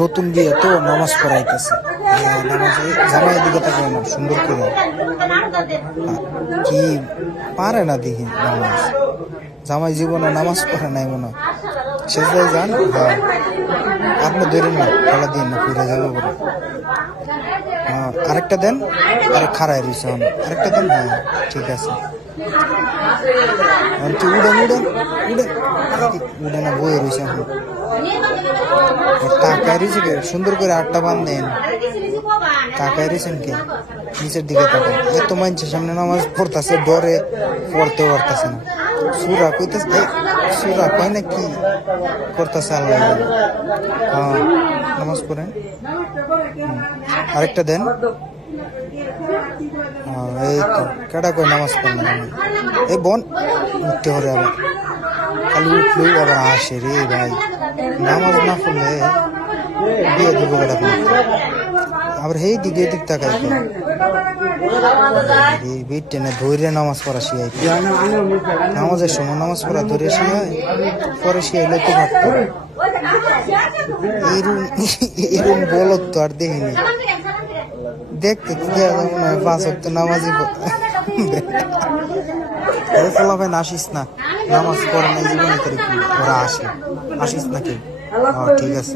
নতুন বিয়ে তো নামাজ পড়াইতেছে। নামাজে জামাই দিকে তাকায় না সুন্দর করে, কি পারে না দেখি নামাজ। জামাই জীবনে নামাজ পড়ে নাই মনে হয়। সেজদায় যান। হ্যাঁ, আপনি ধরেন না, খেলা দিন না, ফিরে যাবে বলে। হ্যাঁ, আরেকটা দেন। আরে খারাই রয়েছে, আরেকটা দেন। হ্যাঁ, ঠিক আছে। উড়েন উড়েন উড়েন, উড়ে না বয়ে রয়েছে এখন। তাকায় রয়েছে কে সুন্দর করে, আটটা বান দেন। তাকায় রয়েছেন কে নিচের দিকে তাকায়। এত মানুষের সামনে নামাজ পড়তেছে, ডরে পড়তে পারতেছে না। সুরা কইতেছে, সুরা কয় না কি করতেছে আল্লাহ। হ্যাঁ, নামাজ পড়েন। আরেকটা দেন। এই তো কেডা কই নামাজ পড়লেন। এই বোন উঠতে হবে আবার, খালি উঠলেই আবার আসে রে ভাই। নামাজ না পড়লে বিয়ে দেবো কেডা আবার সেই দিকে এদিক তাকাই। বেট টেনে ধৈর্য নামাজ পড়া শিখাইতে, নামাজের সময় নামাজ পড়া ধরে শিখায়, পরে শিখাইলে তো ভাবতো। এরম বলত তো আর দেখিনি, দেখতে তো দেওয়া যাবো না। 5 ওয়াক্ত নামাজই ফলা ভাই, আসিস না, নামাজ পড়ে না জীবনে, ওরা আসে, আসিস না কেউ। ঠিক আছে।